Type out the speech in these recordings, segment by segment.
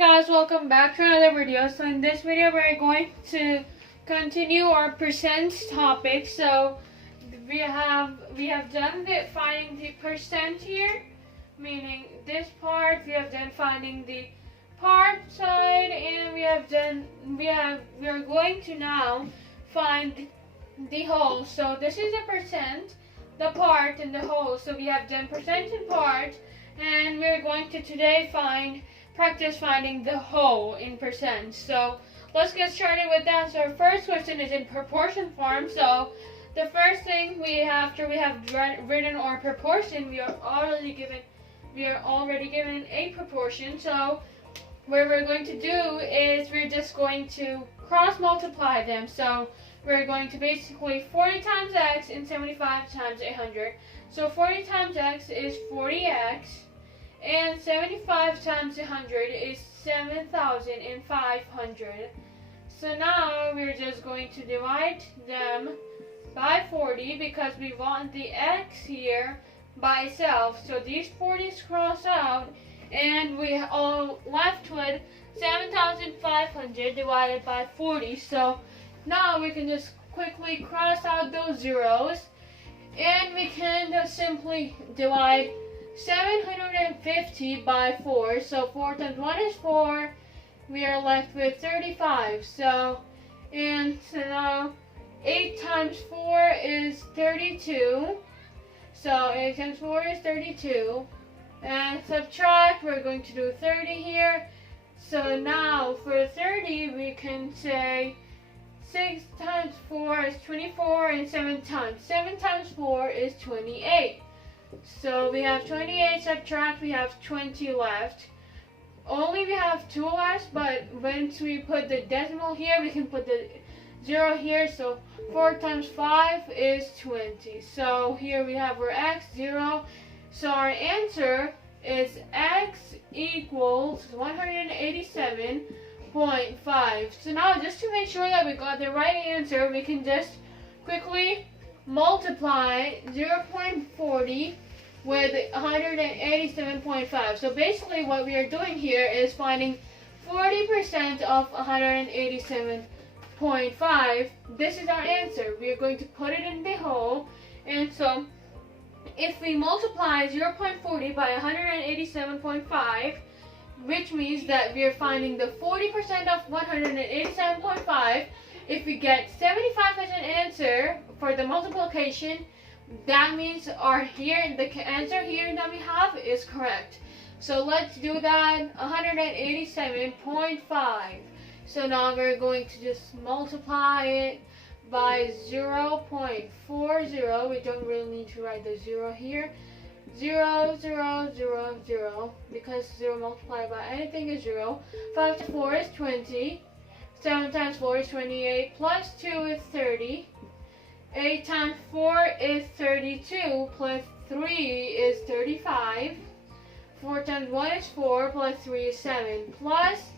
guys, welcome back to another video. So in this video we're going to continue our percent topic. So we have done finding the percent here, meaning this part. We have done finding the part side, and we are going to now find the whole. So this is the percent, the part, and the whole. So we have done percent and part, and we're going to today practice finding the whole in percent. So let's get started with that. So our first question is in proportion form. So the first thing after we have written our proportion, we are already given a proportion. So what we're going to do is we're just going to cross multiply them. So we're going to basically 40 times x and 75 times 100. So 40 times x is 40x. And 75 times 100 is 7,500. So now we're just going to divide them by 40 because we want the x here by itself. So these 40s cross out, and we are left with 7,500 divided by 40. So now we can just quickly cross out those zeros, and we can just simply divide 750 by 4. So 4 times 1 is 4. We are left with 35. So now 8 times 4 is 32. So 8 times 4 is 32. And subtract, we're going to do 30 here. So now for 30 we can say 6 times 4 is 24, and 7 times 4 is 28. So we have 28, subtract, we have 20 left. Only we have 2 left, but once we put the decimal here, we can put the 0 here. So 4 times 5 is 20. So here we have our x, 0. So our answer is x equals 187.5. So now just to make sure that we got the right answer, we can just quickly multiply 0.40 with 187.5. So basically what we are doing here is finding 40% of 187.5. This is our answer. We are going to put it in the whole. And so if we multiply 0.40 by 187.5, which means that we are finding the 40% of 187.5, if we get 75 as an answer for the multiplication, that means the answer here that we have is correct. So let's do that, 187.5. So now we're going to just multiply it by 0.40. We don't really need to write the 0 here. 0, 0, 0, 0, because 0 multiplied by anything is 0. 5 times 4 is 20. 7 times 4 is 28, plus 2 is 30. 8 times 4 is 32, plus 3 is 35. 4 times 1 is 4, plus 3 is 7. Plus,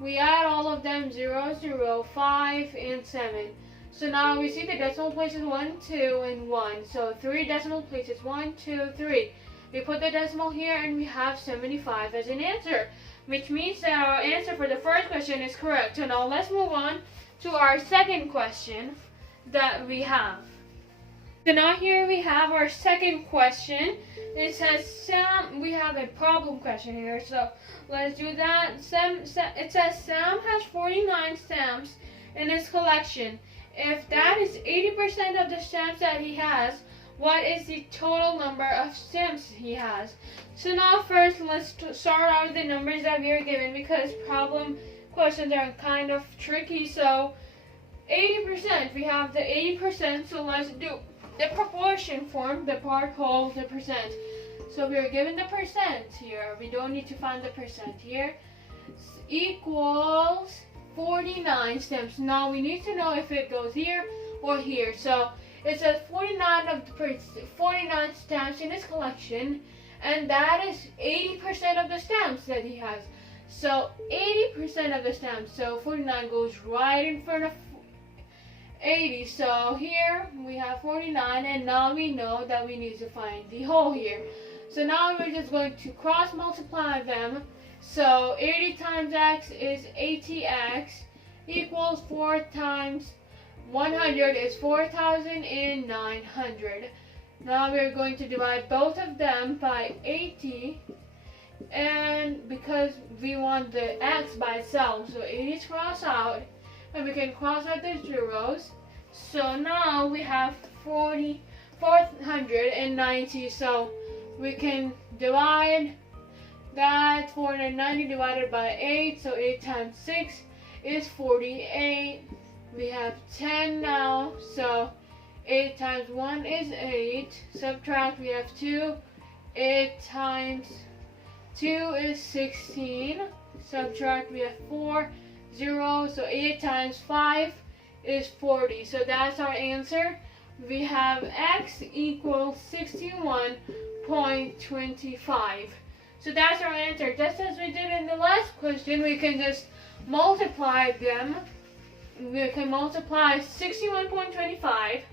we add all of them, 0, 0, 5, and 7. So now we see the decimal places 1, 2, and 1. So 3 decimal places, 1, 2, 3. We put the decimal here, and we have 75 as an answer, which means that our answer for the first question is correct. So now let's move on to our second question that we have. So now here we have our second question. It says we have a problem question here, so let's do that. It says Sam has 49 stamps in his collection. If that is 80% of the stamps that he has, what is the total number of stamps he has? So now first let's start out with the numbers that we are given, because problem questions are kind of tricky. So 80%, we have the 80%, so let's do the proportion form, the part, whole, the percent. So we are given the percent here. We don't need to find the percent here. Equals 49 stamps. Now we need to know if it goes here or here. So it says 49 stamps in his collection, and that is 80% of the stamps that he has. So 80% of the stamps, so 49 goes right in front of 80. So here we have 49, and now we know that we need to find the whole here. So now we're just going to cross multiply them. So 80 times x is 80x equals 4 times 100 is 4,900. Now we're going to divide both of them by 80, and because we want the x by itself, so 80 is crossed out, and we can cross out the zeros. So now we have 490, so we can divide that 490 divided by 8, so 8 times 6 is 48. We have 10 now, so 8 times 1 is 8. Subtract, we have 2. 8 times 2 is 16. Subtract, we have 4. 0, so 8 times 5 is 40. So that's our answer. We have x equals 61.25. So that's our answer. Just as we did in the last question, we can just multiply them. We can multiply 61.25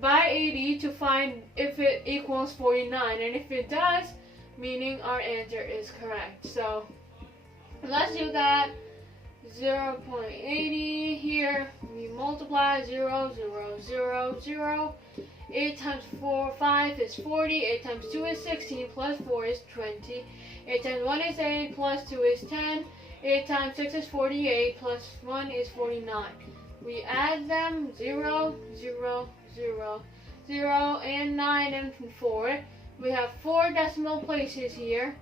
by 80 to find if it equals 49. And if it does, meaning our answer is correct. So let's do that. 0.80 here. We multiply 0, 0, 0, 0. 8 times 5 is 40. 8 times 2 is 16. Plus 4 is 20. 8 times 1 is 8. Plus 2 is 10. 8 times 6 is 48. Plus 1 is 49. We add them 0, 0, 0, 0, and 9 and 4. We have 4 decimal places here.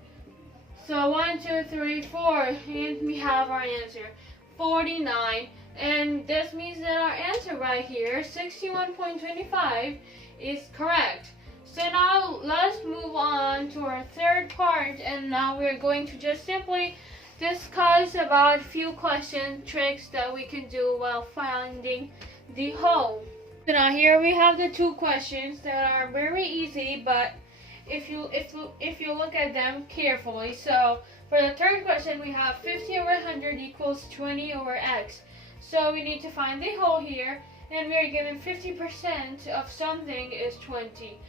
So 1, 2, 3, 4, and we have our answer, 49. And this means that our answer right here, 61.25, is correct. So now let's move on to our third part, and now we're going to just simply discuss about a few question tricks that we can do while finding the whole. So now here we have the two questions that are very easy, but if you look at them carefully. So for the third question, we have 50 over 100 equals 20 over x. So we need to find the whole here, and we are given 50% of something is 20.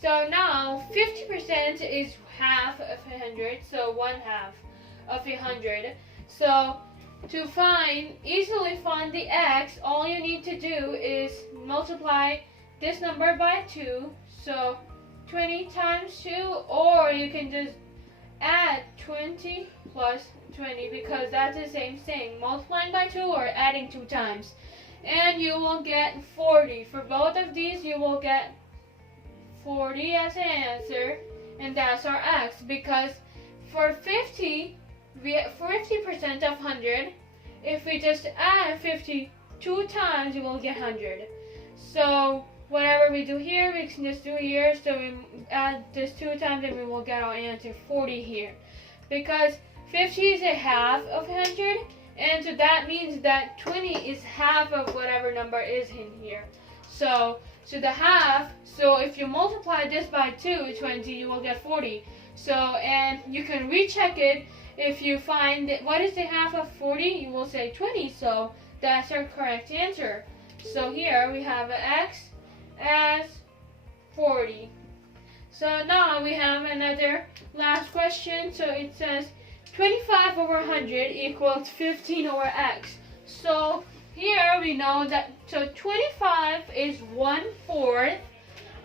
So now 50% is half of 100, so 1/2 of 100. So to easily find the x, all you need to do is multiply this number by 2. So 20 times 2, or you can just add 20 plus 20, because that's the same thing, multiplying by 2 or adding 2 times, and you will get 40. For both of these you will get 40 as an answer, and that's our x, because for 50 50% of 100, if we just add 50 2 times, you will get 100. So whatever we do here, we can just do here. So we add this 2 times and we will get our answer 40 here. Because 50 is a half of 100, and so that means that 20 is half of whatever number is in here. So the half, so if you multiply this by 2, 20, you will get 40. So, and you can recheck it. If you find what is the half of 40, you will say 20. So that's our correct answer. So here we have x as 40. So now we have another last question. So it says 25 over 100 equals 15 over x. So here we know that, so 25 is 1/4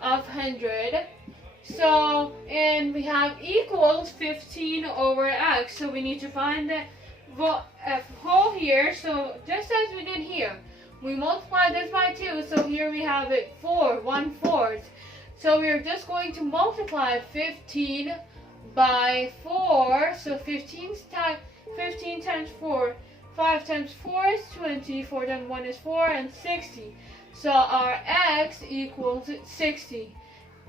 of 100. So, and we have equals 15 over x. So we need to find the whole here. So just as we did here, we multiply this by 2. So here we have it 4, 1/4. So we're just going to multiply 15 by 4. So 15 times 4. 5 times 4 is 20. 4 times 1 is 4, and 60. So our x equals 60.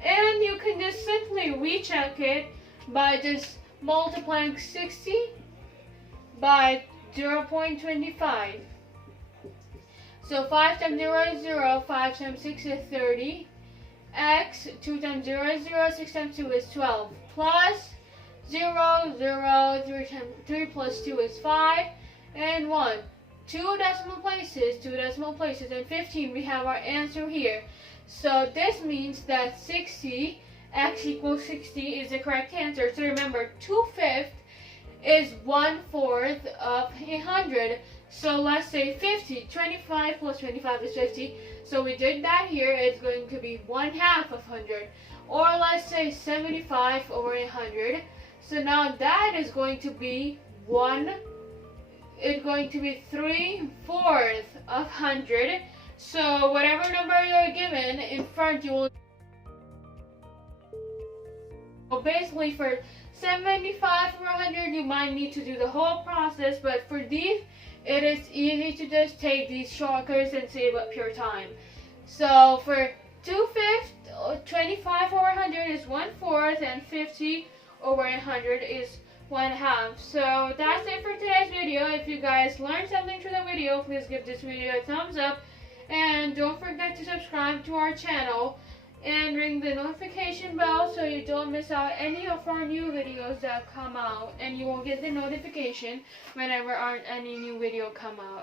And you can just simply recheck it by just multiplying 60 by 0.25. So 5 times 0 is 0, 5 times 6 is 30. X, 2 times 0 is 0, 6 times 2 is 12. Plus 0, 0, 3 plus 2 is 5, and 1. 2 decimal places, and 15, we have our answer here. So this means that 60 x equals 60 is the correct answer. So remember, 2/5 is 1/4 of 100. So let's say 50. 25 plus 25 is 50. So we did that here. It's going to be 1/2 of 100. Or let's say 75 over 100. So now that is going to be 3/4 of 100. So whatever number you're given in front, you will. So basically for 75 over 100, you might need to do the whole process, but for these, it is easy to just take these shortcuts and save up your time. So for 2/5, 25 over 100 is 1/4, and 50 over 100 is 1/2. So that's it for today's video. If you guys learned something through the video, please give this video a thumbs up, and don't forget to subscribe to our channel and ring the notification bell so you don't miss out any of our new videos that come out, and you will get the notification whenever any new video come out.